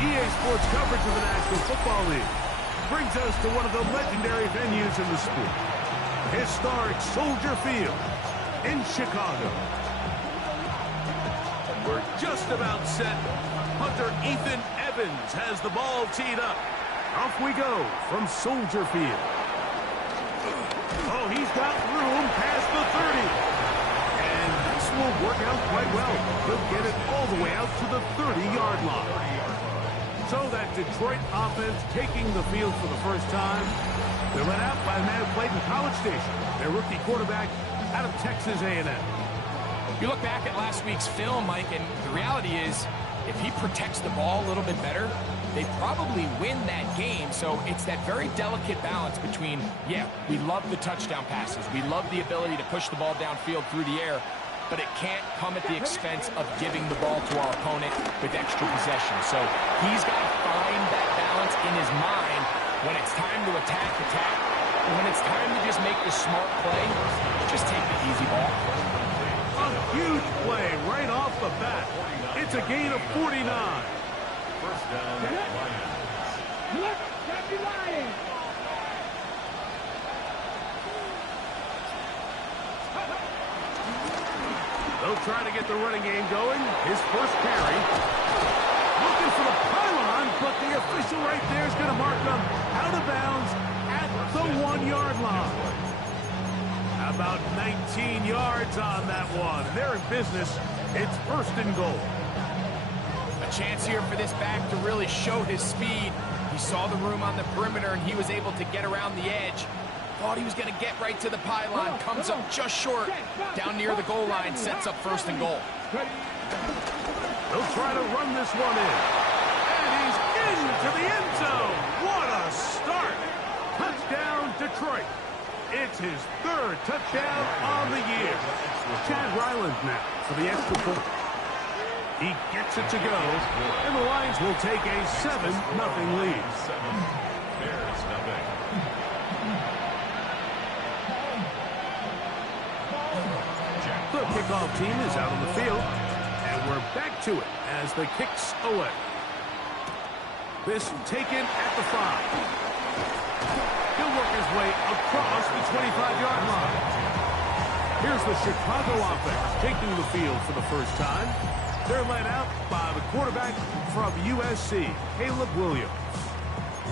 EA Sports coverage of the National Football League brings us to one of the legendary venues in the sport, historic Soldier Field in Chicago. We're just about set. Punter Ethan Evans has the ball teed up. Off we go from Soldier Field. Oh, he's got room past the 30. And this will work out quite well. He'll get it all the way out to the 30-yard line. So that Detroit offense taking the field for the first time. They're led out by a man who played in College Station, their rookie quarterback out of Texas A&M. You look back at last week's film, Mike, and the reality is if he protects the ball a little bit better, they probably win that game. So it's that very delicate balance between, yeah, we love the touchdown passes. We love the ability to push the ball downfield through the air, but it can't come at the expense of giving the ball to our opponent with extra possession. So he's got to find that balance in his mind when it's time to attack. And when it's time to just make the smart play, just take the easy ball. A huge play right off the bat. It's a gain of 49. First down, Lions. They'll try to get the running game going. His first carry. Looking for the pylon, but the official right there is going to mark them out of bounds at the 1-yard line. About 19 yards on that one. They're in business. It's first and goal. A chance here for this back to really show his speed. He saw the room on the perimeter, and he was able to get around the edge. Thought he was going to get right to the pylon. Comes up just short. Down near the goal line. Sets up first and goal. They'll try to run this one in. And he's into the end zone. What a start. Touchdown, Detroit. It's his third touchdown on the year. Chad Ryland now for the extra point. He gets it to go. And the Lions will take a 7-0 lead. Bears nothing. The kickoff team is out on the field, and we're back to it as the kick's away. This taken at the 5. He'll work his way across the 25-yard line. Here's the Chicago offense taking the field for the first time. They're led out by the quarterback from USC, Caleb Williams.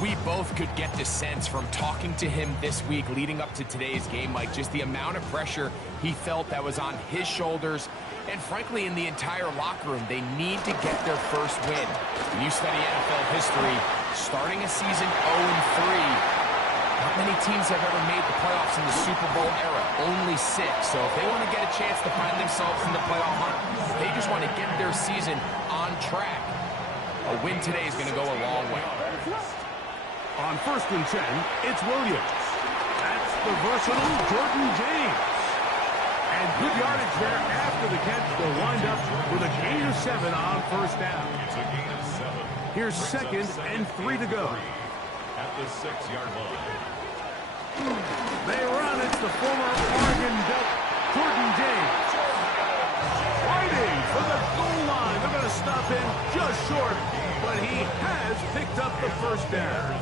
We both could get the sense from talking to him this week leading up to today's game, Mike, just the amount of pressure he felt that was on his shoulders. And frankly, in the entire locker room, they need to get their first win. When you study NFL history, starting a season 0-3, not many teams have ever made the playoffs in the Super Bowl era, only 6. So if they want to get a chance to find themselves in the playoff hunt, they just want to get their season on track. A win today is going to go a long way. On 1st and 10, it's Williams. That's the versatile Jordan James. And good yardage there after the catch. They'll wind up with a gain of 7 on first down. It's a gain of 7. Here's 2nd and 3 to go. At the 6-yard line. They run. It's the former Oregon Duck, Jordan James. Fighting for the goal line. They're going to stop him just short, but he has picked up the first down.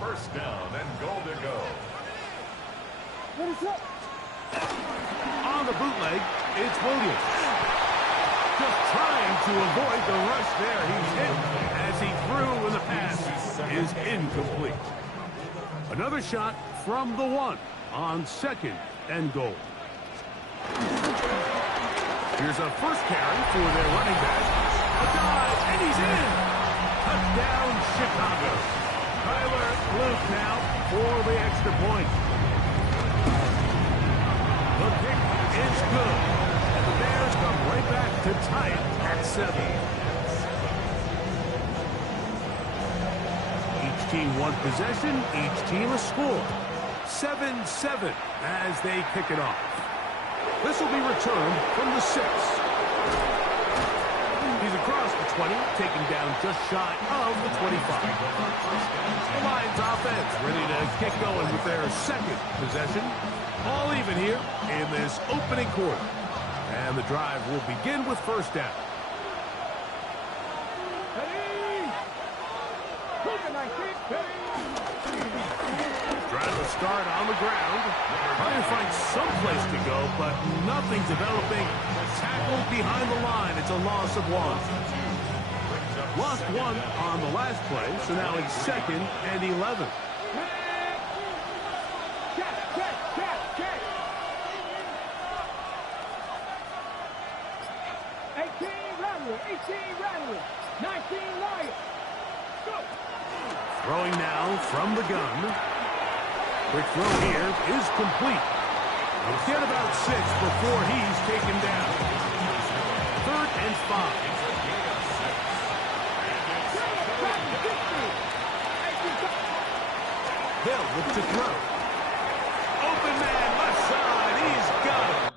First down and goal to go. On the bootleg, it's Williams. Just trying to avoid the rush there. He's hit as he threw when the pass is incomplete. Another shot from the 1. on 2nd and goal. Here's a first carry for their running back. A dive, and he's in. Touchdown, Chicago. Tyler Luke now for the extra point. The kick is good. And the Bears come right back to tie it at 7. Each team one possession, each team a score. 7-7 as they kick it off. This will be returned from the 6. He's across the 20, taken down just shy of the 25. The Lions offense ready to get going with their second possession. All even here in this opening quarter. And the drive will begin with first down. Drive will start on the ground. Trying to find some place to go, but nothing developing. Tackled behind the line. It's a loss of 1. Lost 1 on the last play, so now it's 2nd and 11. Throwing now from the gun. Quick throw here is complete. He'll get about 6 before he's taken down. 3rd and 5. Hill with the throw. Open man left side. He's got it.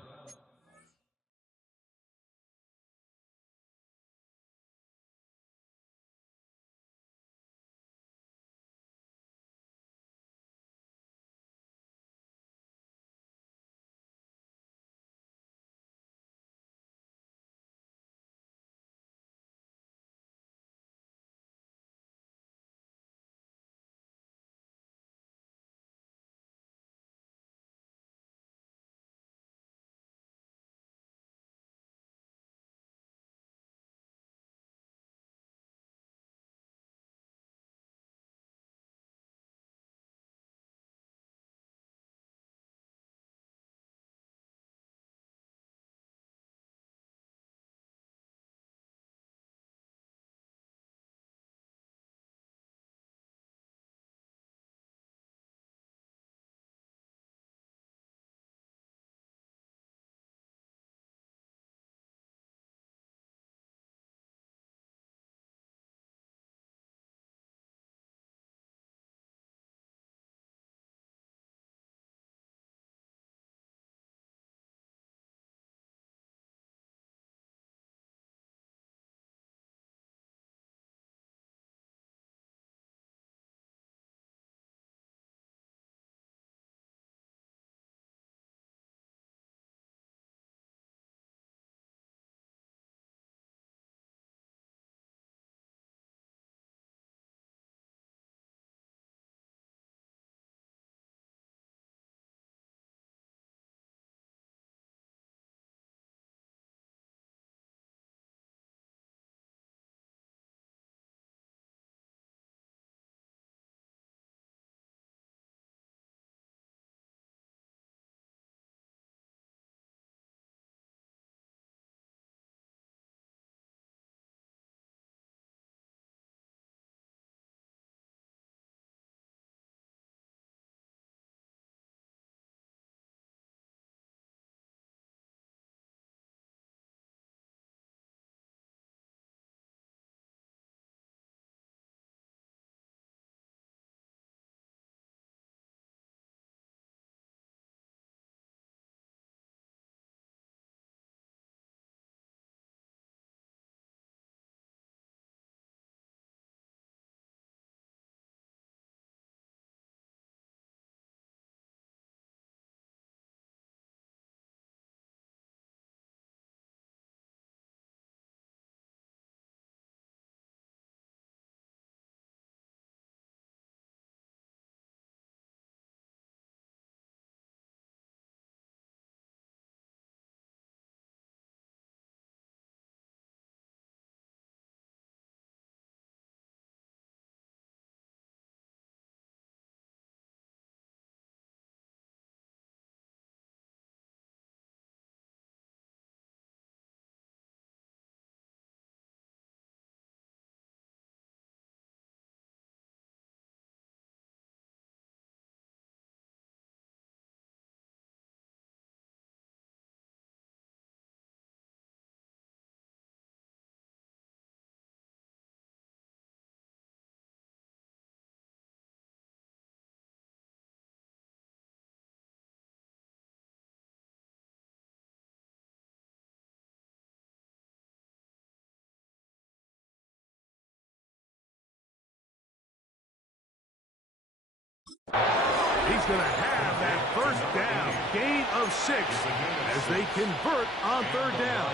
going to have that first down. Gain of 6 as they convert on third down.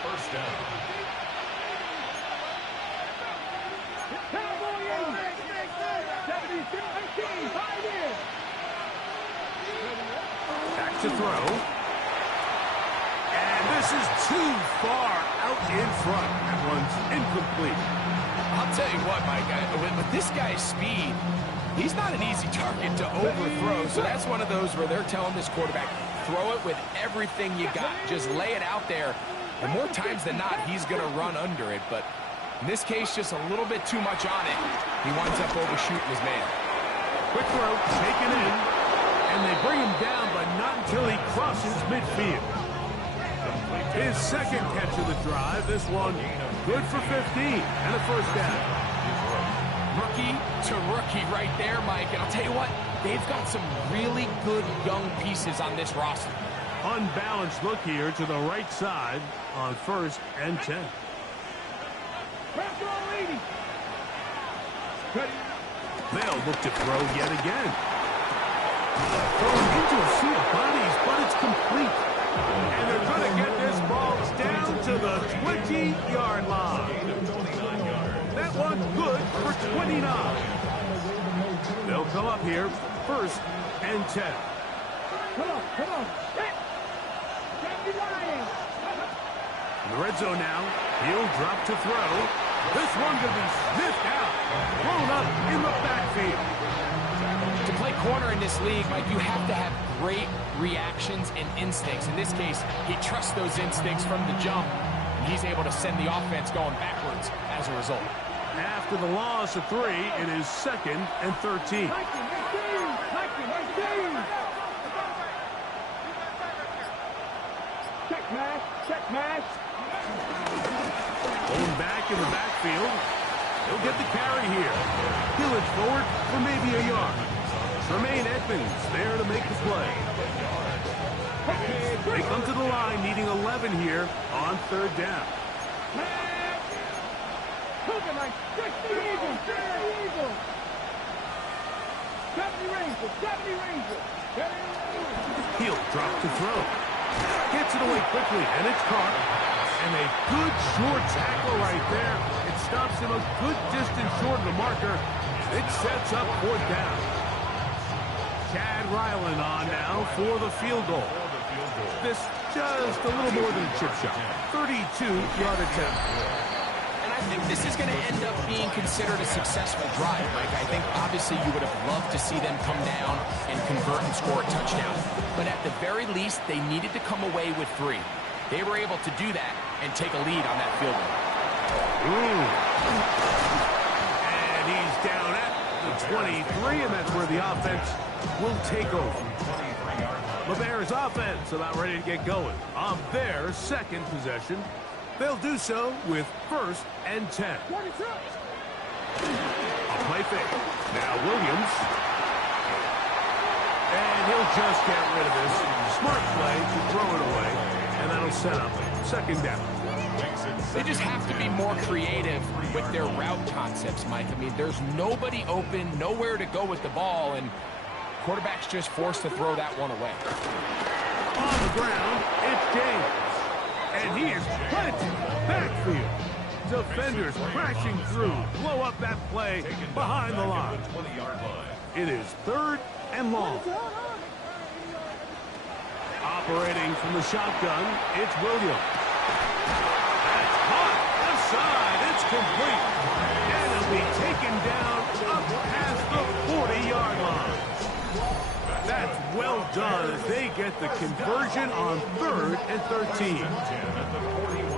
First down. Back to throw. And this is too far out in front. That one's incomplete. I'll tell you what, Mike, with this guy's speed, he's not an easy target to overthrow. So that's one of those where they're telling this quarterback, throw it with everything you got. Just lay it out there. And more times than not, he's going to run under it. But in this case, just a little bit too much on it. He winds up overshooting his man. Quick throw, taken in. And they bring him down, but not until he crosses midfield. His second catch of the drive. This one good for 15 and a first down. Rookie to rookie right there, Mike. And I'll tell you what, they've got some really good young pieces on this roster. Unbalanced look here to the right side on 1st and 10. They'll look to throw yet again. Thrown into a sea of bodies, but it's complete. And they're going to get this ball down to the 20-yard line. That one good for 29. They'll come up here, 1st and 10. Come on. In the red zone now, he'll drop to throw. This one going to be sniffed out, thrown up in the backfield. To play corner in this league, Mike, you have to have great reactions and instincts. In this case, he trusts those instincts from the jump, and he's able to send the offense going backwards as a result. After the loss of 3, it is 2nd and 13. Check match. Going back in the backfield. He'll get the carry here. He'll it forward for maybe a yard. Tremaine Edmonds there to make the play. They come to the line needing 11 here on 3rd down. He'll drop to throw. Gets it away quickly, and it's caught. And a good short tackle right there. It stops him a good distance short of the marker. It sets up 4th down. Chad Ryland on now for the field goal. This just a little more than a chip shot. 32-yard attempt. And I think this is going to end up being considered a successful drive, Mike. I think obviously you would have loved to see them come down and convert and score a touchdown. But at the very least, they needed to come away with 3. They were able to do that and take a lead on that field goal. And he's down at the 23, and that's where the offense will take over. The Bears offense about ready to get going on their 2nd possession. They'll do so with 1st and 10. A play fake. Now Williams. And he'll just get rid of this. Smart play to throw it away. And that'll set up 2nd down. They just have to be more creative with their route concepts, Mike. I mean, there's nobody open, nowhere to go with the ball, and quarterback's just forced to throw that one away. On the ground, it's James. And he is planted backfield. Defenders crashing through. Blow up that play behind the line. It is 3rd and long. Operating from the shotgun, it's Williams. That's hot. Left side. It's complete. And it'll be taken down up past the 40-yard line. That's well done as they get the conversion on 3rd and 13.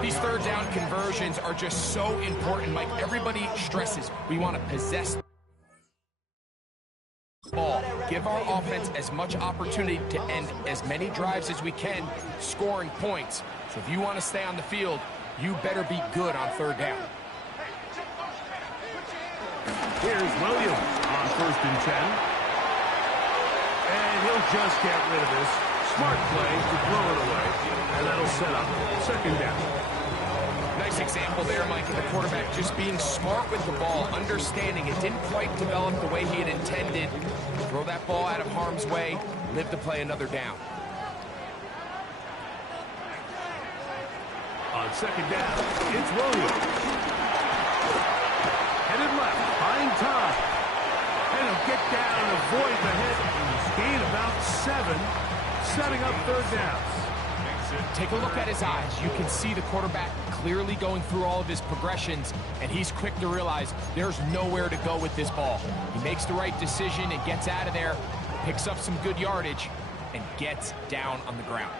These 3rd down conversions are just so important, Mike. Everybody stresses we want to possess the ball. Give our offense as much opportunity to end as many drives as we can, scoring points. So if you want to stay on the field, you better be good on 3rd down. Here's Williams on 1st and 10. And he'll just get rid of this. Smart play to throw it away. And that'll set up 2nd down. Nice Nice example there, Mike, of the quarterback just being smart with the ball, understanding it didn't quite develop the way he had intended. Throw that ball out of harm's way, live to play another down. On second down, it's Williams. Headed left, buying time. And he'll get down and avoid the hit. Gain about 7, setting up third down. Take a look at his eyes. You can see the quarterback clearly going through all of his progressions, and he's quick to realize there's nowhere to go with this ball. He makes the right decision and gets out of there, picks up some good yardage, and gets down on the ground.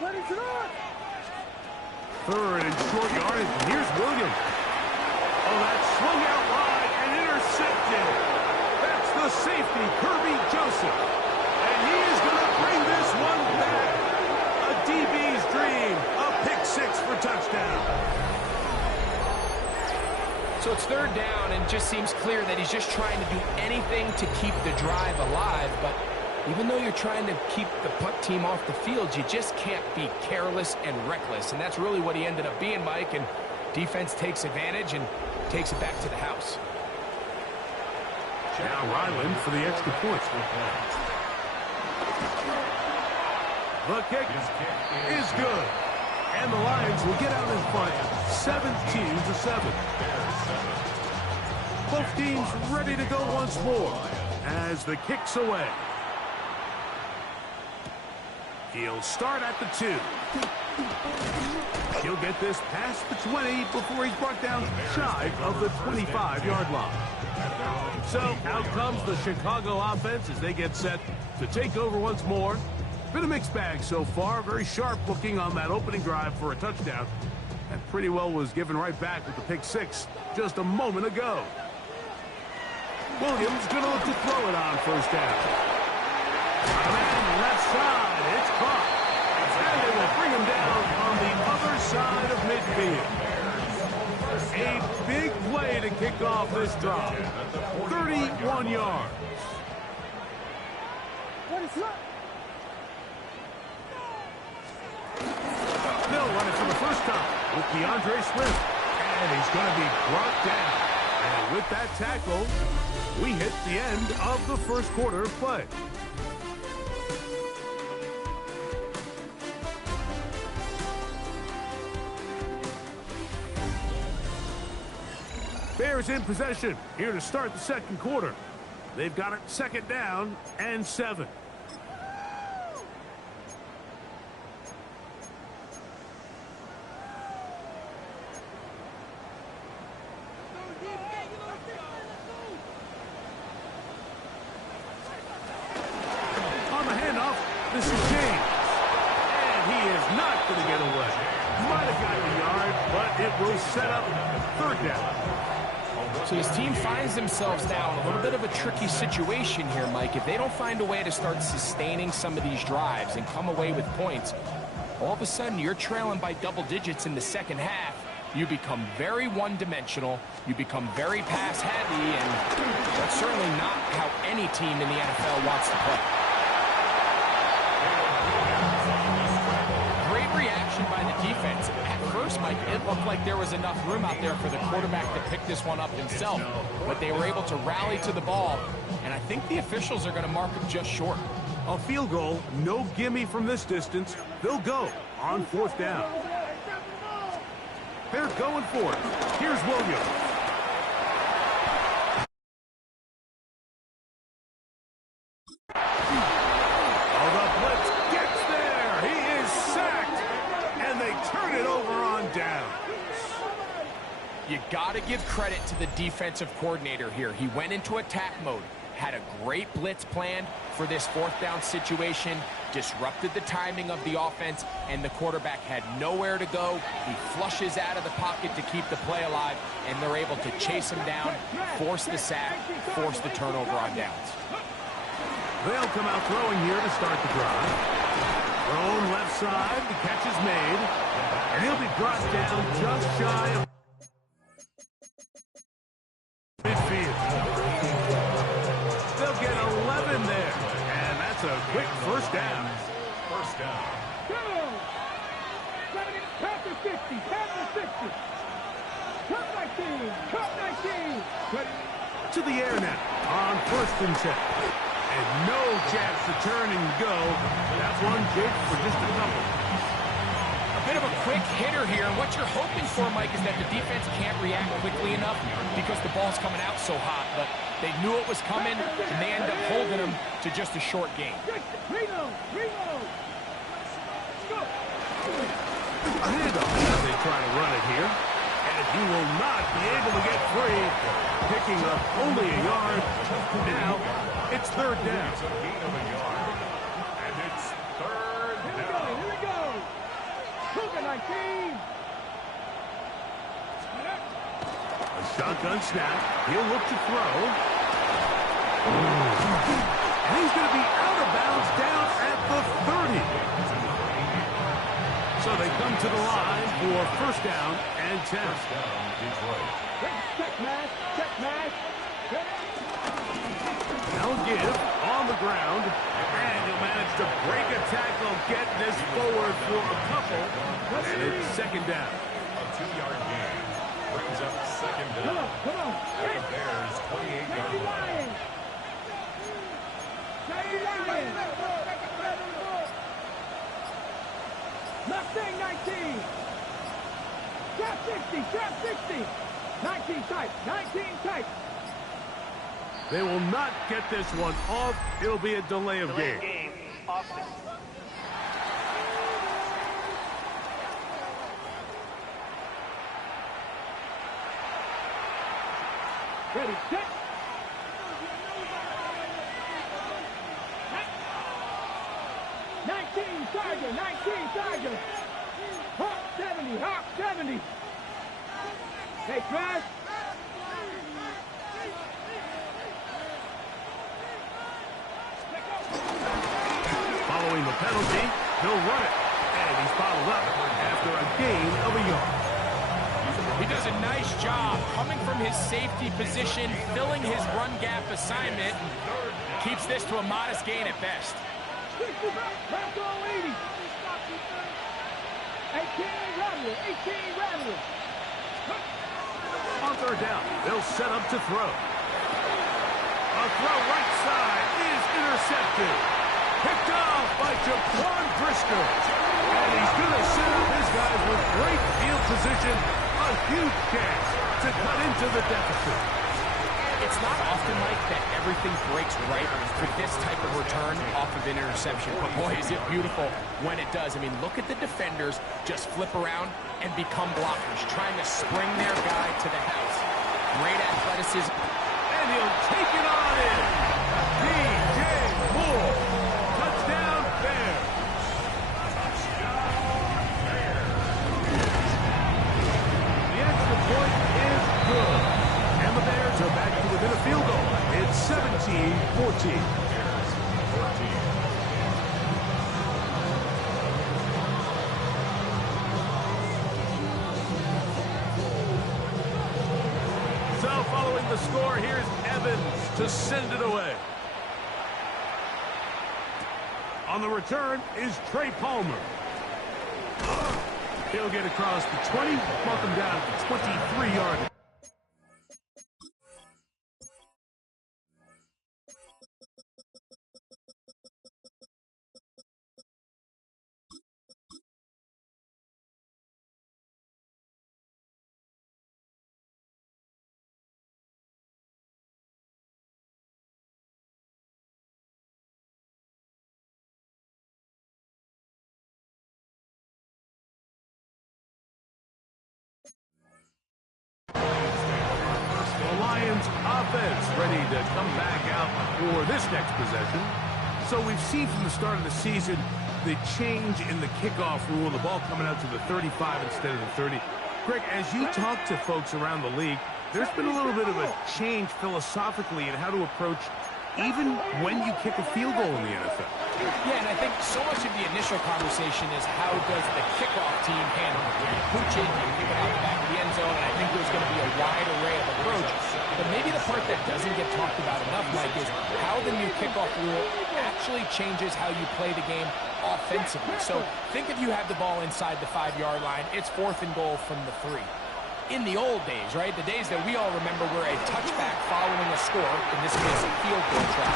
Third and short yardage. Here's Williams. Oh, that swung out wide and intercepted. That's the safety, Kirby Joseph. And he is going to bring this one back. A DB's dream. A pick 6 for touchdown. So it's third down, and it just seems clear that he's just trying to do anything to keep the drive alive. But even though you're trying to keep the punt team off the field, you just can't be careless and reckless. And that's really what he ended up being, Mike. And defense takes advantage and takes it back to the house. Now Ryland for the extra point. The kick is good. And the Lions will get out in front 17-7. Both teams ready to go once more as the kick's away. He'll start at the 2. He'll get this past the 20 before he's brought down shy of the 25-yard line. So out comes the Chicago offense as they get set to take over once more. Been a mixed bag so far. Very sharp looking on that opening drive for a touchdown. And pretty well was given right back with the pick 6 just a moment ago. Williams going to look to throw it on first down. And left side, it's caught. And they will bring him down on the other side of midfield. A big play to kick off this drive. 31 yards. They'll run it for the first time with DeAndre Swift. And he's going to be brought down. And with that tackle, we hit the end of the first quarter of play. Bears in possession here to start the second quarter. They've got it second down and 7. On the handoff, this is James. And he is not going to get away. Might have gotten a yard, but it will set up third down. So his team finds themselves now in a little bit of a tricky situation here, Mike. If they don't find a way to start sustaining some of these drives and come away with points, all of a sudden you're trailing by double digits in the second half. You become very one-dimensional. You become very pass-heavy, and that's certainly not how any team in the NFL wants to play. Great reaction by the defense. At first, Mike, it looked like there was enough room out there for the quarterback to pick this one up himself, but they were able to rally to the ball, and I think the officials are going to mark him just short. A field goal, no gimme from this distance. They'll go on fourth down. They're going for it. Here's Williams. Oh, the blitz gets there. He is sacked, and they turn it over on down. You got to give credit to the defensive coordinator here. He went into attack mode, had a great blitz planned for this fourth down situation, disrupted the timing of the offense, and the quarterback had nowhere to go. He flushes out of the pocket to keep the play alive, and they're able to chase him down, force the sack, force the turnover on downs. They'll come out throwing here to start the drive. Thrown left side, the catch is made, and he'll be brought down just shy of midfield. They'll get 11 there, and that's a quick first down. First down. 50, 10 to 60. Cut 19, cut 19. Ready? To the air now on 1st and 10. And no chance to turn and go. That's one kick for just a couple. A bit of a quick hitter here. And what you're hoping for, Mike, is that the defense can't react quickly enough because the ball's coming out so hot. But they knew it was coming, and they end up holding them to just a short game. Reload, reload. Go. A handoff as they try to run it here. And he will not be able to get free. Picking up only a yard. Now, it's 3rd down. It's a gain of a yard. And it's 3rd down. Here we go. Cougar 19. A shotgun snap. He'll look to throw. And he's going to be out of bounds down at the 30. So they come to the line for 1st down and 10. First down, Detroit. Check mash, check mash. Now give on the ground. And he'll manage to break a tackle, get this forward for a couple. And it's 2nd down. A 2-yard gain brings up 2nd Come down. on, come on. At the Bears' 28-yard line. Mustang 19. Trap 60, trap 60. 19 tight, 19 tight. They will not get this one off. It'll be a delay of game. Ready, set. Tiger, 19 Tiger. Hawk 70, Hawk 70. Hey, Trash. Following the penalty, he'll run it. And he's bottled up after a gain of a yard. He does a nice job coming from his safety position, filling his run gap assignment, keeps this to a modest gain at best. 60 back, back on 80. 18 Rattler, 18 Rattler. On 3rd down, they'll set up to throw. A throw right side is intercepted. Picked off by Jaquan Brisker. And he's going to set up his guys with great field position. A huge chance to cut into the deficit. It's not often, Mike, that everything breaks right for this type of return off of an interception. But boy, is it beautiful when it does. I mean, look at the defenders just flip around and become blockers, trying to spring their guy to the house. Great athleticism. And he'll take it on in. DJ Moore. Touchdown, Bears. The extra point is good. And the Bears are back to within a field goal. It's 17-14. Bears 14. So following the score, here's Evans to send it away. On the return is Trey Palmer. He'll get across the 20, mark him down at the 23-yard line. The Lions offense ready to come back out for this next possession. So we've seen from the start of the season the change in the kickoff rule, the ball coming out to the 35 instead of the 30. Greg, as you talk to folks around the league, there's been a little bit of a change philosophically in how to approach even when you kick a field goal in the NFL. Yeah, and I think so much of the initial conversation is how does the kickoff team handle it? You pooch it, you kick it out the back of the end zone, and I think there's going to be a wide array of approach. But maybe the part that doesn't get talked about enough, Mike, is how the new kickoff rule actually changes how you play the game offensively. So think if you have the ball inside the 5-yard line, it's 4th and goal from the 3. In the old days, right, the days that we all remember were a touchback following a score, in this case a field goal try,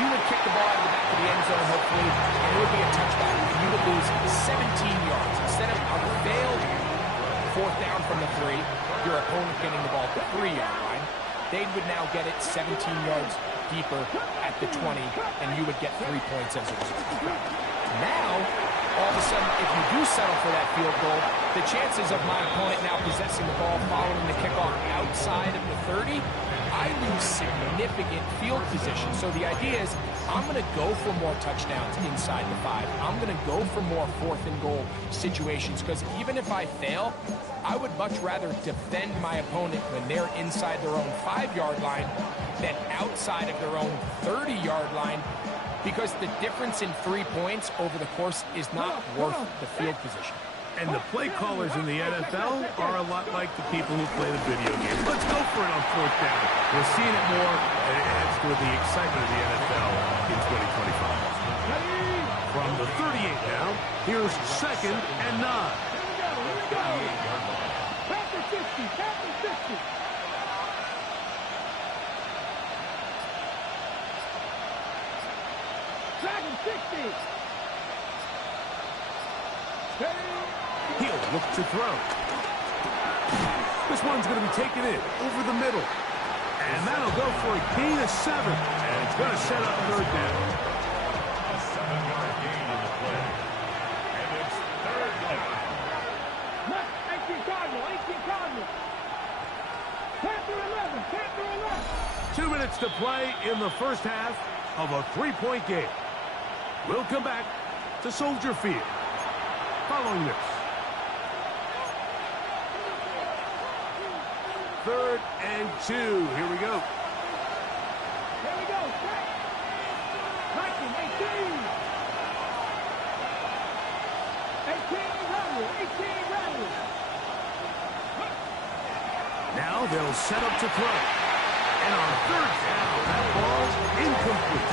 you would kick the ball out of the back of the end zone, hopefully, and it would be a touchback, and you would lose 17 yards. Instead of a failed 4th down from the 3, your opponent getting the ball at the 3-yard line, they would now get it 17 yards deeper at the 20, and you would get 3 points as a result. Now, all of a sudden, if you do settle for that field goal, the chances of my opponent now possessing the ball following the kickoff outside of the 30, I lose significant field position. So the idea is I'm going to go for more touchdowns inside the 5. I'm going to go for more 4th and goal situations, because even if I fail, I would much rather defend my opponent when they're inside their own 5-yard line than outside of their own 30-yard line, because the difference in 3 points over the course is not worth the field position. And the play callers in the NFL are a lot like the people who play the video games. Let's go for it on 4th down. We're seeing it more, and it adds to the excitement of the NFL in 2025. From the 38 now, here's 2nd and 9. Panther 50, Panther 50. Dragon 60. He'll look to throw. This one's going to be taken in over the middle. And that'll go for a gain of 7. And it's going to set up 3rd down. A 7-yard gain in the play. And it's 3rd down. 18 Cardinal, 18 Cardinal. Panther 11, Panther 11. 2 minutes to play in the first half of a 3-point game. We'll come back to Soldier Field following this. 3rd and 2. Here we go. Here we go. Viking, 18. 18 Rebel, 18 Rebel. Now they'll set up to throw. And on 3rd down, that ball's incomplete.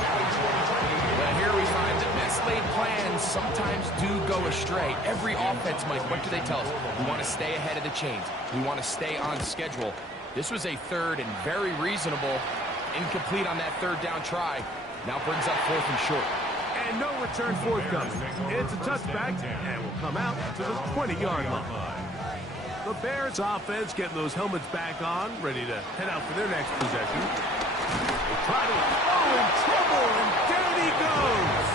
Well, here we find that best laid plans sometimes do go astray. Every offense, Mike, what do they tell us? We want to stay ahead of the chains. We want to stay on schedule. This was a 3rd and very reasonable, incomplete on that 3rd down try. Now brings up 4th and short. And no return forthcoming. It's a touchback, and will come out to the 20-yard line. The Bears offense getting those helmets back on, ready to head out for their next possession. They try to, in trouble, and down he goes.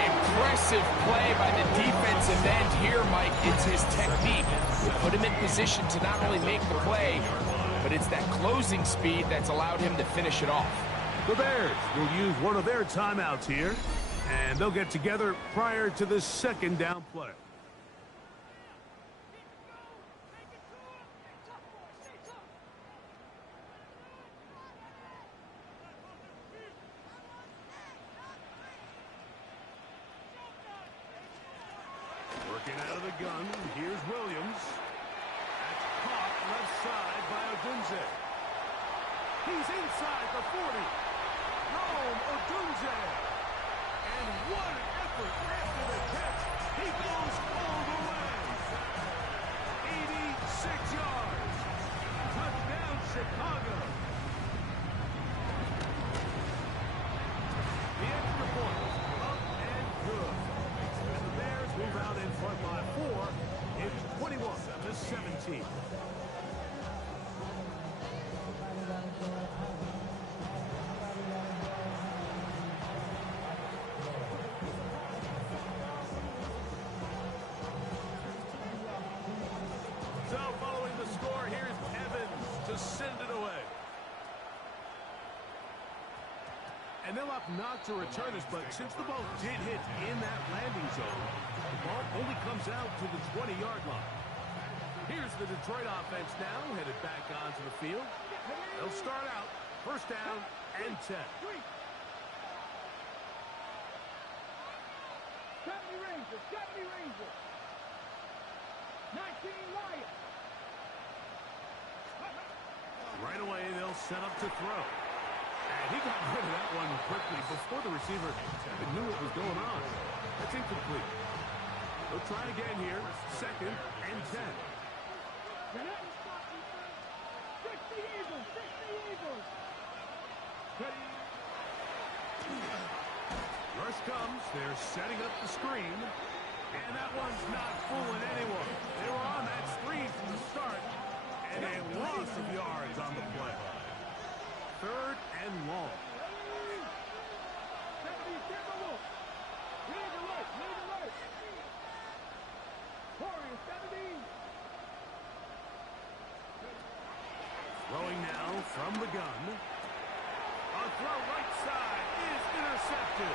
Impressive play by the defensive end here, Mike. It's his technique. It put him in position to not only make the play, but it's that closing speed that's allowed him to finish it off. The Bears will use one of their timeouts here, and they'll get together prior to the 2nd down play. Working out of the gun, here's Williams. That's caught left side by Odunze. He's inside the 40. Rome Odunze. And what an effort after the catch. He goes all the way. 86 yards. Touchdown, Chicago. The extra point up and good. And the Bears move out in front by 4. It's 21-17. So following the score, here's Evans to send it away. And they'll opt not to return this, but since the ball did hit in that landing zone, the ball only comes out to the 20-yard line. Here's the Detroit offense now, headed back onto the field. They'll start out 1st down and 10. Company Rangers, Company Rangers. 19 Lions. Right away, they'll set up to throw. And he got rid of that one quickly before the receiver knew what was going on. That's incomplete. They'll try again here. 2nd and 10. Rush comes. They're setting up the screen. And that one's not fooling anyone. They were on that screen from the start. And a loss of yards on the play. 3rd and long. Throwing now from the gun. A throw right side is intercepted.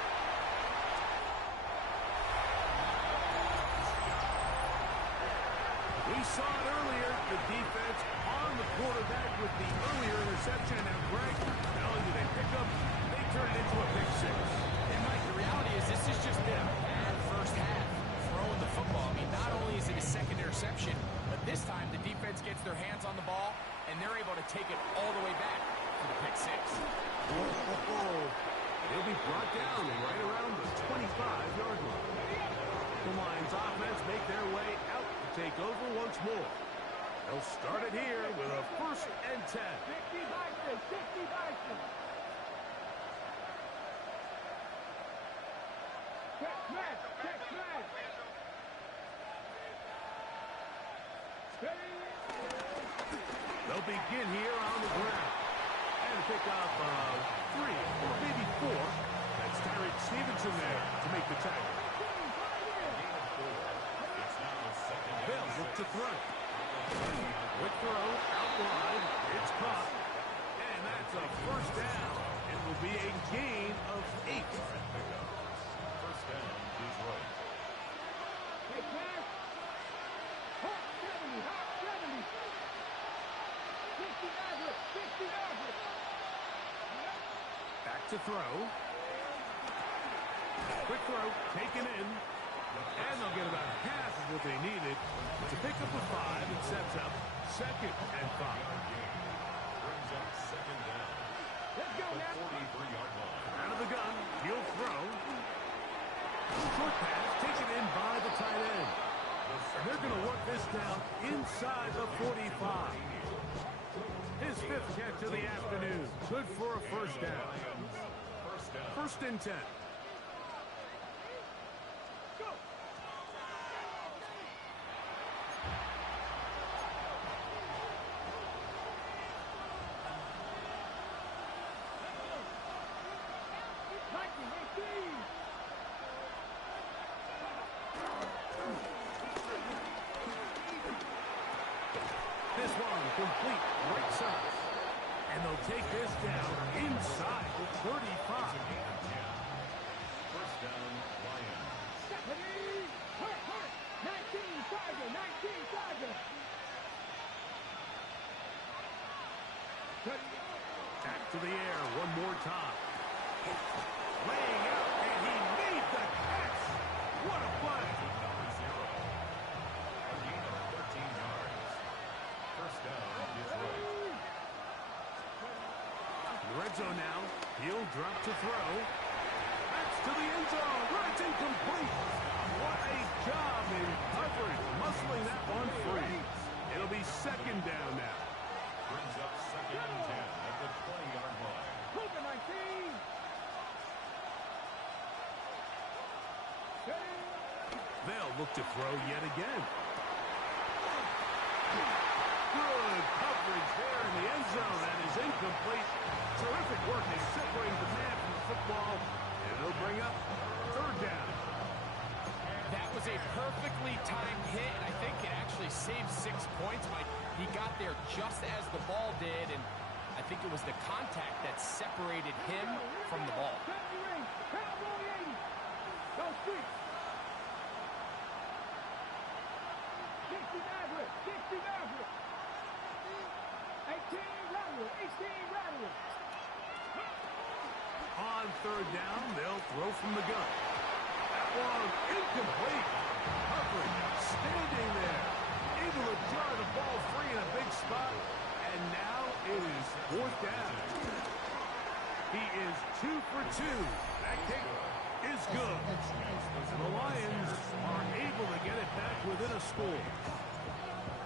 We saw it earlier, the defense on the quarterback with the earlier interception. Now, Greg, not only did they pick up, they turned it into a pick 6. And, Mike, the reality is this has just been a bad first half throwing the football. I mean, not only is it a 2nd interception, but this time the defense gets their hands on the ball, and they're able to take it all the way back for the pick 6. He'll be brought down right around the 25-yard line. The Lions offense make their way out to take over once more. They'll start it here with a 1st and 10. 60 Bison, 60 Bison. Check smash, check smash. They'll begin here on the ground. And pick up 3 or maybe 4. That's Tyreek Stevenson there to make the tackle. They'll look to throw. Quick throw, out wide. It's caught. And that's a 1st down. It will be a gain of 8. 1st down, Detroit. Hey, Cash. Hot 70, hot 70. 60 average, 60 average. Back to throw. Quick throw, taken in. And they'll get about half of what they needed to pick up a 5 and sets up 2nd and 5. Brings up 2nd down. Let's go, The Matt. 43-yard line. Out of the gun, he'll throw. Short pass taken in by the tight end. And they're going to work this down inside the 45. His 5th catch of the afternoon. Good for a 1st down. 1st and 10. This one complete right side. And they'll take this down inside the 35. 1st down, Lions. Hurt. 19, Tiger, 19, Tiger. Back to the air one more time. Laying out, and he made the catch. What a play. A gain of 13 yards. 1st down, Detroit. Red zone now. He'll drop to throw. That's to the end zone. But it's incomplete. What a job in coverage. Muscling that one free. It'll be 2nd down now. Brings up 2nd and 10 at the 20-yard line. Hooker 19. They'll look to throw yet again. Good coverage there in the end zone. That is incomplete. Terrific work in separating the man from the football. And it'll bring up 3rd down. That was a perfectly timed hit, and I think it actually saved 6 points. Mike, he got there just as the ball did, and I think it was the contact that separated him from the ball. Cowboy 80. Go street. 60 Maverick. 60 Maverick. 18 Rattler. 18 Rattler. On 3rd down, they'll throw from the gun. That one incomplete. Coverage standing there. Able to jar the ball free in a big spot. And now it is 4th down. He is 2 for 2. That kick is good. And the Lions are able to get it back within a score.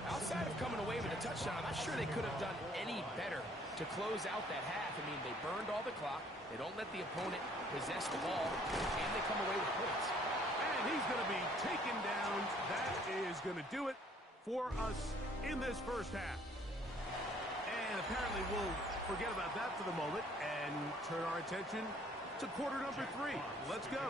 Outside of coming away with a touchdown, I'm not sure they could have done any better to close out that half. I mean, they burned all the clock. They don't let the opponent possess the ball, and they come away with points. And he's going to be taken down. That is going to do it for us in this first half. And apparently we'll forget about that for the moment and turn our attention to quarter number 3. Let's go.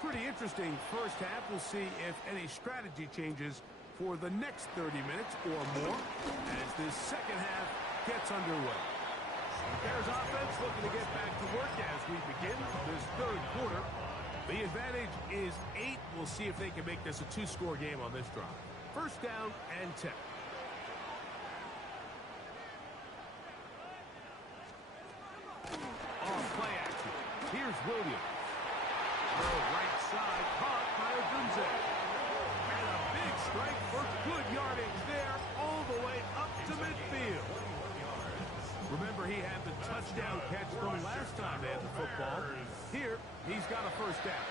Pretty interesting first half. We'll see if any strategy changes for the next 30 minutes or more as this second half gets underway. Bears offense looking to get back to work as we begin this third quarter. The advantage is 8. We'll see if they can make this a 2-score game on this drive. First down and 10. On play action. Here's Williams. Throw right side, caught by Odunze. And a big strike for good yardage there, all the way up to midfield. Remember, he had the touchdown catch from last time they had the football. Here, he's got a first down.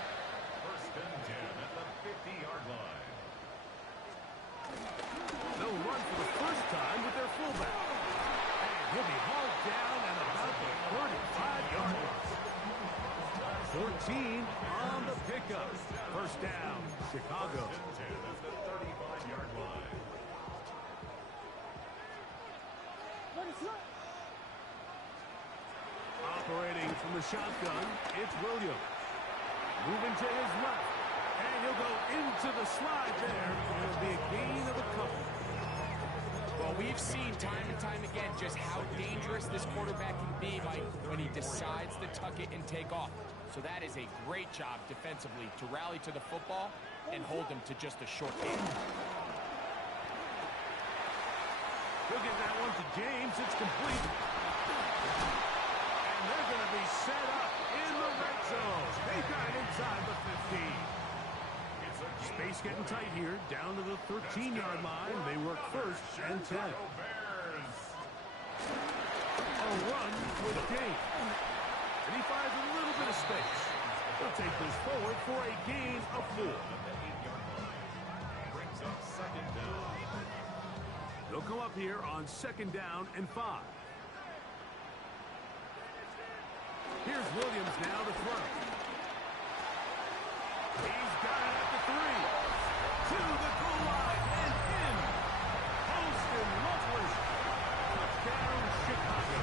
First and 10 at the 50-yard line. They'll run for the first time with their fullback. And he'll be hauled down at about the 35-yard line. 14 on the pickup. First down, Chicago. First and 10 at the 35-yard line. Operating from the shotgun, it's Williams. Moving to his left. And he'll go into the slide there. It'll be a gain of a couple. Well, we've seen time and time again just how dangerous this quarterback can be, Mike, when he decides to tuck it and take off. So that is a great job defensively to rally to the football and hold him to just a short gain. He'll get that one to James. It's complete. And they're going to be set up in the red zone. They got it inside the 15. Space getting tight here. Down to the 13-yard line. They work first and 10. A run with James. And he finds a little bit of space. He'll take this forward for a gain of 4. Brings up second down. They'll come up here on second down and 5. Here's Williams now to throw. He's got it at the 3. To the goal line and in. Holston Loveless. Touchdown, Chicago.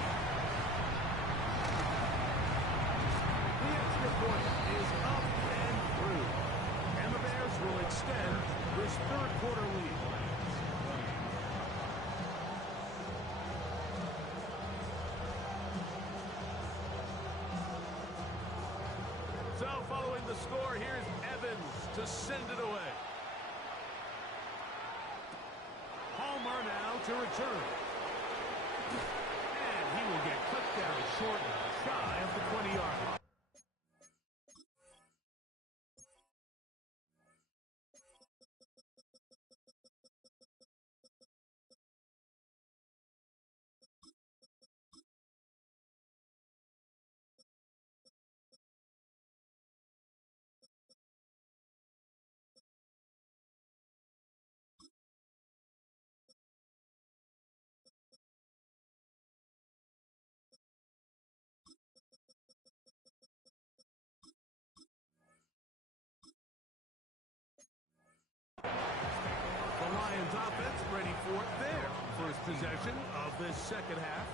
The extra point is up and through. And the Bears will extend this third quarter lead. So following the score, here's Evans to send it away. Palmer now to return. And he will get cut down short, shy of the 20-yard line. The Lions offense ready for their first possession of this second half.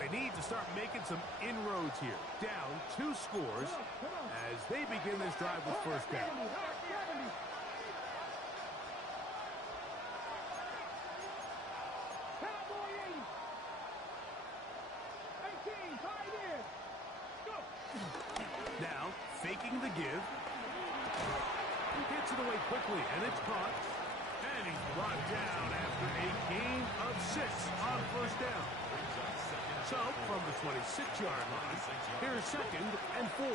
They need to start making some inroads here. Down 2 scores as they begin this drive with first down. Now, faking the give. Gets it away quickly, and it's caught. And he's brought down after a gain of 6 on first down. So, from the 26-yard line, here's second and 4.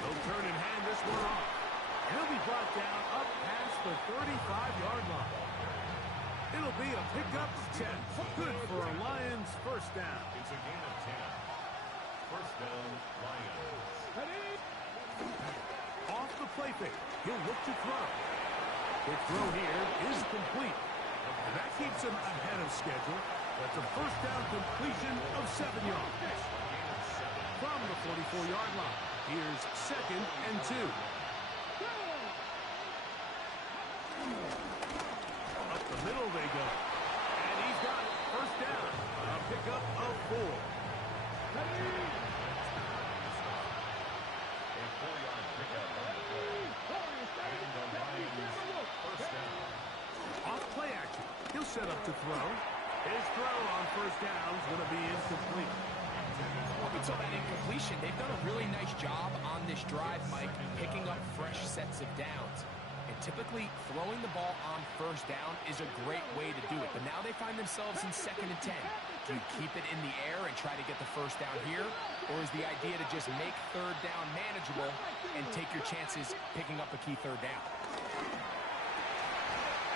They'll turn and hand this one brought down up past the 35-yard line. It'll be a pickup of 10. Good for a Lions first down. It's a gain of 10. First down, Lions. Ready? Off the play fake. He'll look to throw. His throw here is complete. And that keeps him ahead of schedule. That's a first down completion of 7 yards. From the 44-yard line, here's 2nd and 2. Up the middle they go. And he's got it. First down. A pickup of 4. A 4-yard pickup on the play. And the Lions first down. Off play action. He'll set up to throw. His throw on first down is going to be incomplete. Up until that incompletion, they've done a really nice job on this drive, Mike, picking up fresh sets of downs. And typically, throwing the ball on first down is a great way to do it. But now they find themselves in 2nd and 10. Do you keep it in the air and try to get the first down here? Or is the idea to just make third down manageable and take your chances picking up a key third down?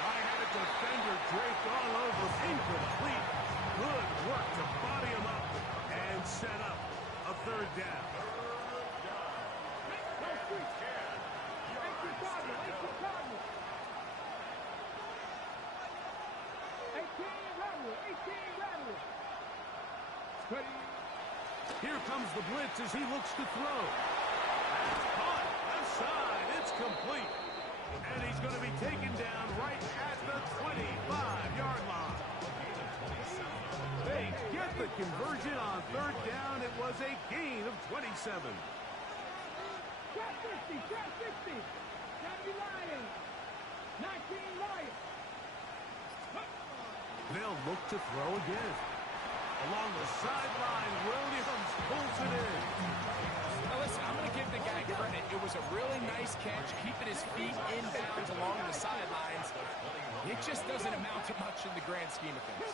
I had a defender draped all over. Incomplete. Good work to body him up and set up a third down. Here comes the blitz as he looks to throw. That's caught. Left side. It's complete. And he's going to be taken down right at the 25-yard line. They get the conversion on third down. It was a gain of 27. Trap 50, trap 50. Johnny Lions. 19 Lions. They'll look to throw again. Along the sideline, Williams pulls it in. Now listen, I'm going to give the guy credit. It was a really nice catch, keeping his feet inbounds along the sidelines. It just doesn't amount to much in the grand scheme of things.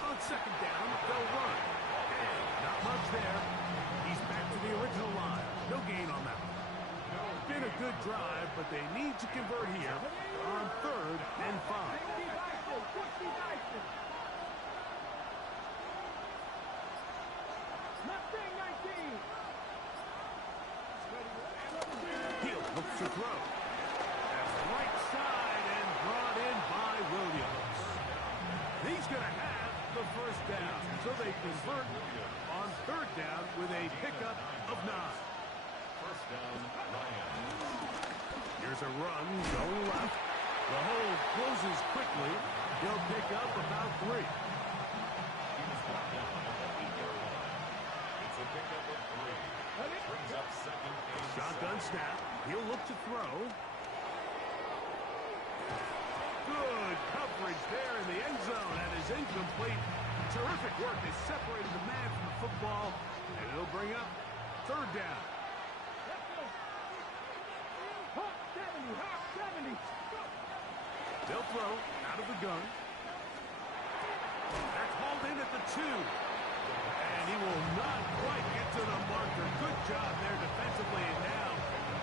On second down, they'll run. And not much there. He's back to the original line. No gain on that one. Been a good drive, but they need to convert here on 3rd and 5. He'll look to throw. That's right side and brought in by Williams. He's going to have the first down. So they convert on 3rd down with a pickup of 9. First down, Lions. Here's a run going left. The hole closes quickly. He'll pick up about 3. He was brought down at the 8-yard line. It's a pickup of 3. Brings up 2nd and 7. Shotgun snap. He'll look to throw. Good coverage there in the end zone. That is incomplete. Terrific work. They separated the man from the football, and it'll bring up 3rd down. Hot 70, hot 70. They'll throw out of the gun. That's hauled in at the 2. And he will not quite get to the marker. Good job there defensively. And now,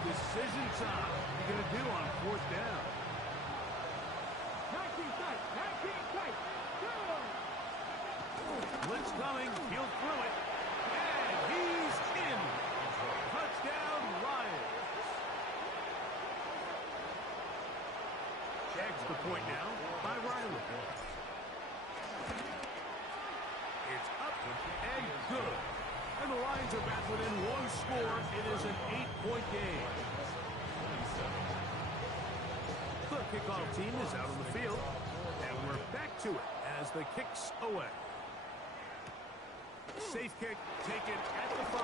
decision time. What are you going to do on 4th down? 19 tight, 19 tight. Blitz coming. He'll throw it. And he's in. Touchdown, Lions. Extra point now by Riley. It's up and good. And the Lions are back within 1 score. It is an 8-point game. The kickoff team is out on the field. And we're back to it as the kick's away. Safe kick taken at the 5.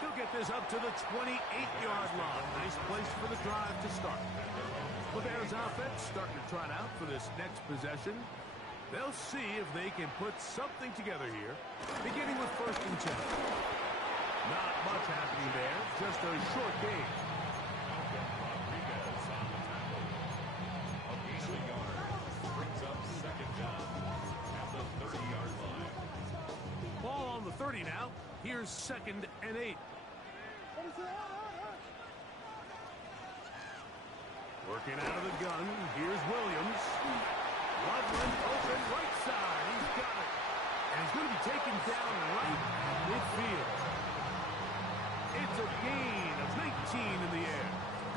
He'll get this up to the 28-yard line. Nice place for the drive to start. The Bears offense starting to trot out for this next possession. They'll see if they can put something together here, beginning with 1st and 10. Not much happening there, just a short game. Rodriguez on the tackle. A gain of a yard. Brings up 2nd down at the 30-yard line. Ball on the 30 now. Here's 2nd and 8. Working out of the gun. Here's Williams. Loveland open right side. He's got it. And he's going to be taken down right at midfield. It's a gain of 19 in the air.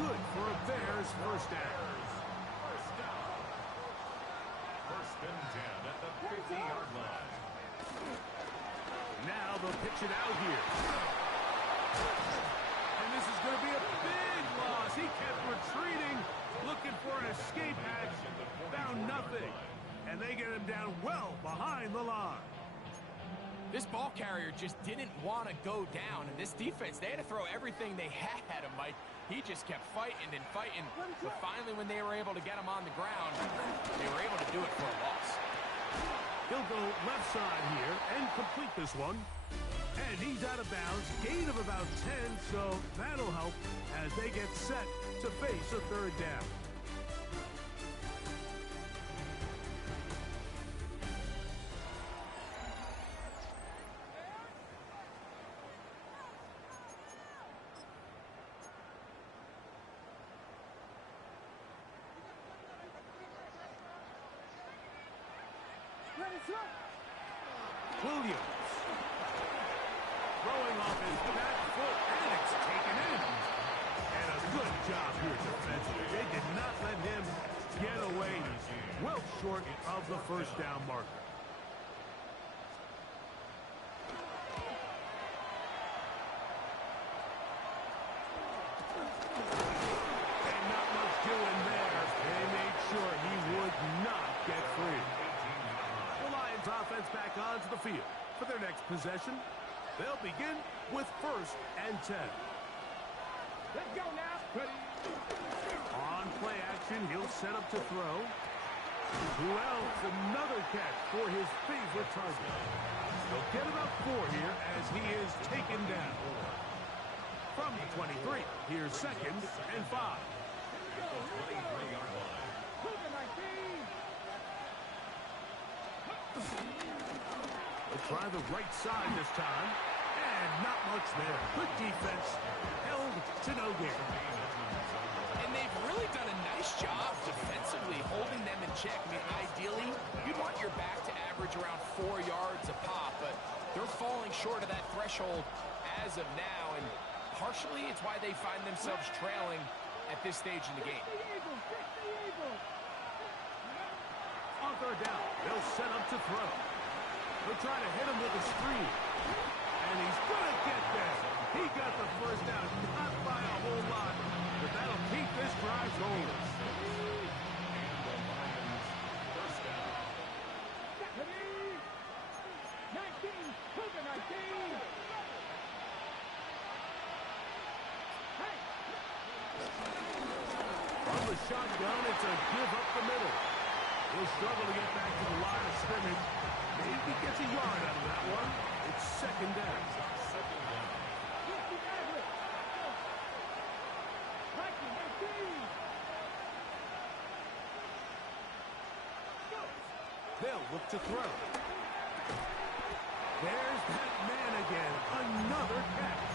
Good for a Bears first down. First down. First and 10 at the 50-yard line. Now they'll pitch it out here. And this is going to be a big loss. He kept retreating, looking for an escape hatch. Found nothing. And they get him down well behind the line. This ball carrier just didn't want to go down, and this defense, they had to throw everything they had at him, Mike. He just kept fighting and fighting, but finally when they were able to get him on the ground, they were able to do it for a loss. He'll go left side here and complete this one. And he's out of bounds, gain of about 10, so that'll help as they get set to face a third down. Williams throwing off his back foot, and it's taken in. And a good job here defensively. They did not let him get away. He's well short of the first down marker. And not much doing there. They made sure he would not get free. The Lions offense back onto the field for their next possession. They'll begin with 1st and 10. Let's go now. Ready. On play action, he'll set up to throw. Who else? Another catch for his favorite target. They'll get about 4 here as he is taken down. From the 23, here's 2nd and 5. They'll try the right side this time. And not much there. Good defense. Held to no gain. And they've really done a nice job defensively holding them in check. I mean, ideally, you'd want your back to average around 4 yards a pop, but they're falling short of that threshold as of now, and partially it's why they find themselves trailing at this stage in the game. On 3rd down, they'll set up to throw. They'll try to hit him with a screen. And he's going to get there. He got the first down, not by a whole lot, but that'll keep this drive going. And the Lions first down. 19, Cougar 19. Hey. From the shotgun, it's a give up the middle. He'll struggle to get back to the line of scrimmage. Maybe gets a yard out of that one. It's 2nd down. Second down. They'll look to throw. There's that man again. Another catch.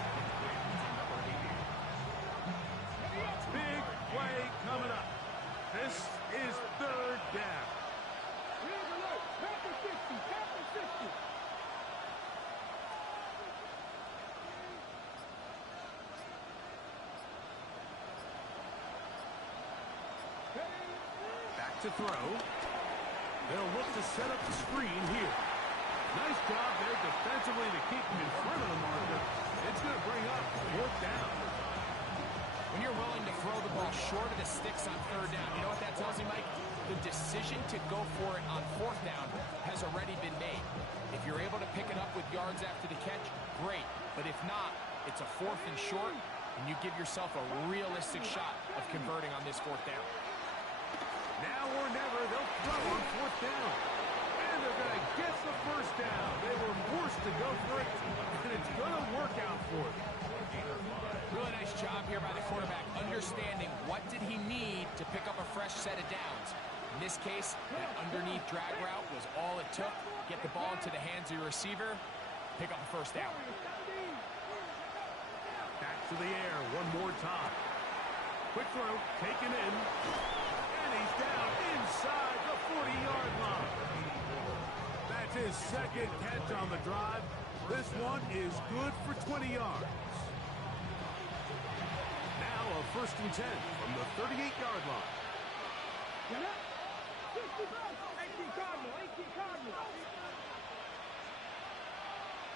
Big play coming up. This is 3rd down. Here's alert. Pepper 60. Pepper 60. Back to throw. They'll look to set up the screen here. Nice job there defensively to keep him in front of the marker. It's going to bring up 4th down. When you're willing to throw the ball short of the sticks on 3rd down, you know what that tells me, Mike? The decision to go for it on 4th down has already been made. If you're able to pick it up with yards after the catch, great. But if not, it's a 4th and short, and you give yourself a realistic shot of converting on this 4th down. Now or never, they'll throw on 4th down. And they're going to get the first down. They were forced to go for it, and it's going to work out for them. Really nice job here by the quarterback, understanding what did he need to pick up a fresh set of downs. In this case, that underneath drag route was all it took. Get the ball into the hands of your receiver, pick up a first down. Back to the air one more time. Quick throw, taken in. And he's down inside the 40-yard line. That's his second catch on the drive. This one is good for 20 yards. Now a 1st and 10 from the 38-yard line. Get up. 18 Cardinal. 18 Cardinal.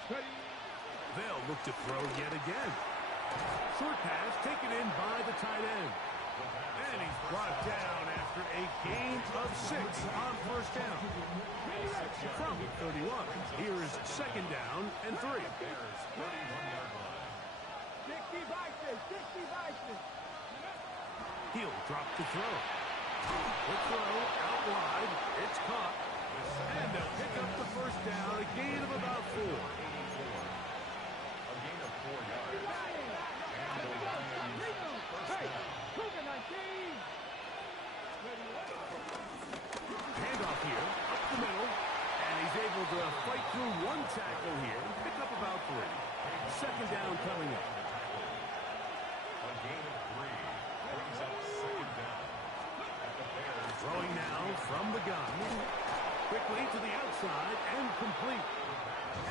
Ready. They'll look to throw yet again. Short pass taken in by the tight end. And he's brought down after a gain of 6 on 1st down. From 31, here's 2nd down and 3. 60 Vikings. 60 Vikings. He'll drop to throw. Quick throw out wide. It's caught. And they'll pick up the 1st down, a gain of about 4. A gain of 4 yards. Hey, Cougar 19. Handoff here, up the middle. And he's able to fight through one tackle here and pick up about 3. 2nd down coming up. A gain of 3 brings up 2nd down. At the Bears. Throwing now from the gun. Quickly to the outside and complete.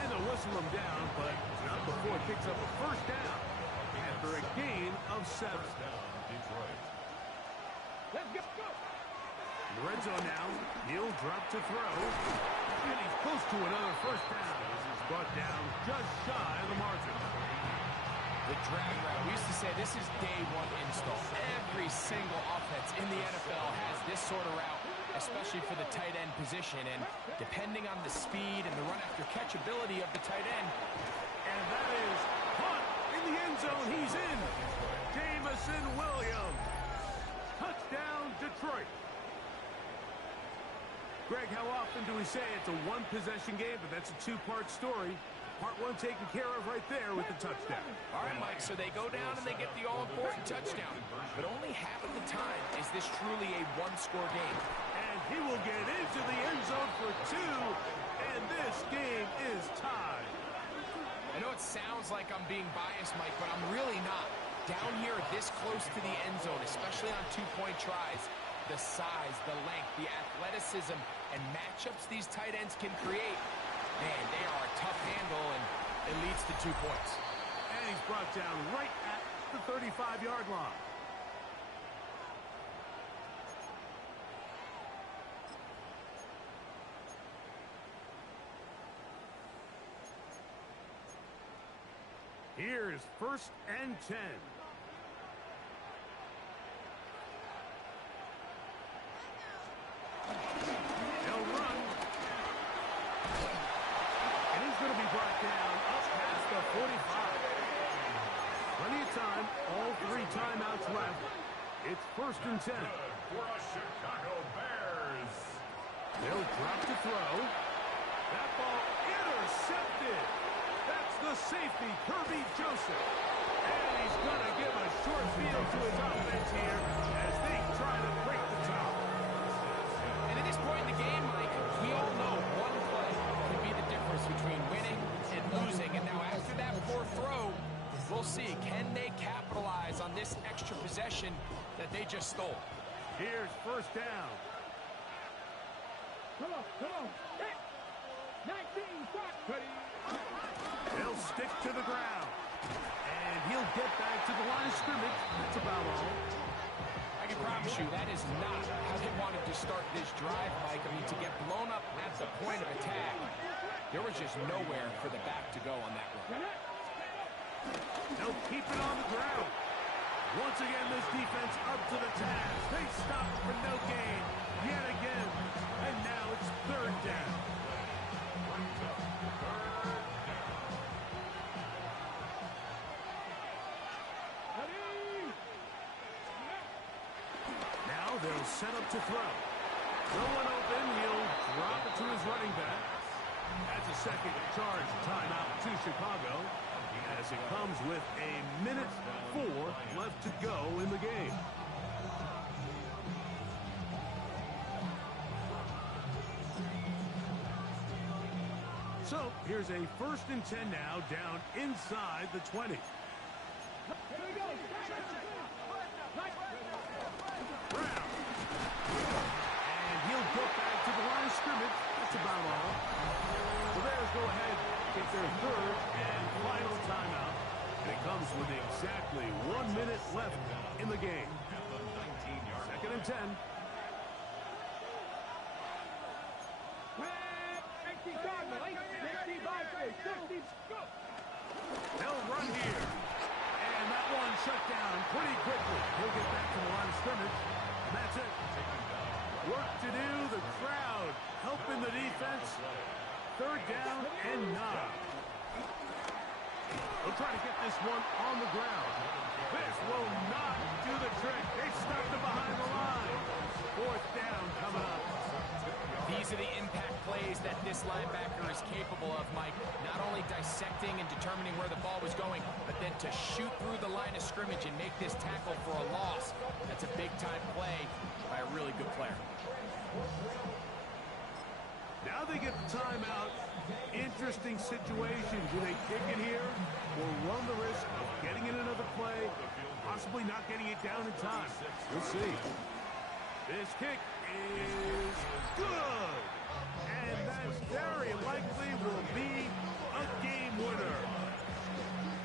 And they'll whistle him down, but not before it picks up a 1st down after a gain of 7. Down, Detroit. Let's go. In the red zone now, he'll drop to throw. And he's close to another 1st down. This is brought down just shy of the margin. The drag route. We used to say this is day 1 install. Every single offense in the NFL has this sort of route, especially for the tight end position. And depending on the speed and the run-after-catch ability of the tight end. And that is Hunt in the end zone. He's in. Jameson Williams. Touchdown, Detroit. Greg, how often do we say it's a 1-possession game, but that's a 2-part story? Part 1 taken care of right there with the touchdown. All right, Mike, so they go down and they get the all-important touchdown. But only half of the time is this truly a 1-score game. And he will get into the end zone for 2, and this game is tied. I know it sounds like I'm being biased, Mike, but I'm really not. Down here this close to the end zone, especially on 2-point tries, the size, the length, the athleticism, and matchups these tight ends can create, man, they are a tough handle, and it leads to 2 points. And he's brought down right at the 35-yard line. Here's 1st and 10. They'll run. And he's going to be brought down up past the 45. Plenty of time. All 3 timeouts left. It's 1st and 10. For a Chicago Bears. They'll drop to throw. That ball intercepted. That's the safety, Kirby Joseph. And he's going to give a short field to his offense here as they try to break the top. And at this point in the game, Mike, we all know one play can be the difference between winning and losing. And now after that poor throw, we'll see, can they capitalize on this extra possession that they just stole? Here's 1st down. Come on. 19 shot. Ready. They'll stick to the ground. And he'll get back to the line of scrimmage. That's about all. I can promise you that is not how they wanted to start this drive, Mike. I mean, to get blown up at the point of attack, there was just nowhere for the back to go on that run. They'll keep it on the ground. Once again, this defense up to the task. They stop for no gain yet again. And now it's 3rd down. Now they'll set up to throw. No one open. He'll drop it to his running back. That's a second charge timeout to Chicago, as it comes with a 1:04 left to go in the game. So here's a 1st and 10 now, down inside the 20. Here we go. Brown. And he'll get back to the line of scrimmage. That's about all. The Bears go ahead, get their third and final timeout. And it comes with exactly 1 minute left in the game. Second and 10. They'll run here. And that one shut down pretty quickly. He'll get back to the line of scrimmage. And that's it. Work to do. The crowd helping the defense. Third down and 9. They'll try to get this one on the ground. This will not do the trick. They stuffed him behind the line. Fourth down coming up. These are the impact plays that this linebacker is capable of, Mike. Not only dissecting and determining where the ball was going, but then to shoot through the line of scrimmage and make this tackle for a loss. That's a big-time play by a really good player. Now they get the timeout. Interesting situation. Do they kick it here or run the risk of getting in another play, possibly not getting it down in time? We'll see. This kick is good. And that very likely will be a game winner.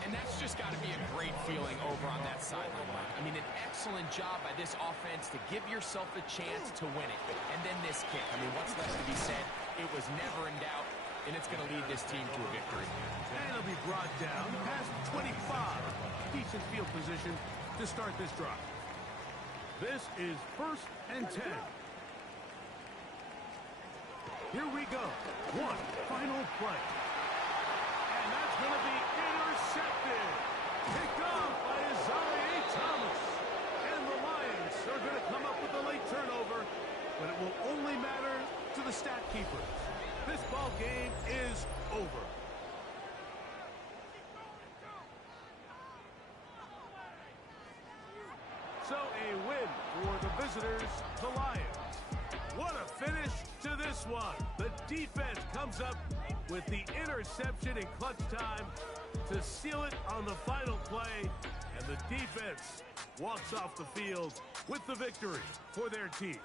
And that's just got to be a great feeling over on that sideline, Mike. I mean, an excellent job by this offense to give yourself a chance to win it. And then this kick. I mean, what's left to be said? It was never in doubt, and it's going to lead this team to a victory. And it'll be brought down past 25. Decent field position to start this drive. This is first and 10. Here we go. One final play. And that's going to be intercepted. Picked off by Isaiah Thomas. And the Lions are going to come up with a late turnover, but it will only matter to the stat keepers. This ball game is over. So a win for the visitors, the Lions. What a finish to this one. The defense comes up with the interception in clutch time to seal it on the final play. And the defense walks off the field with the victory for their team.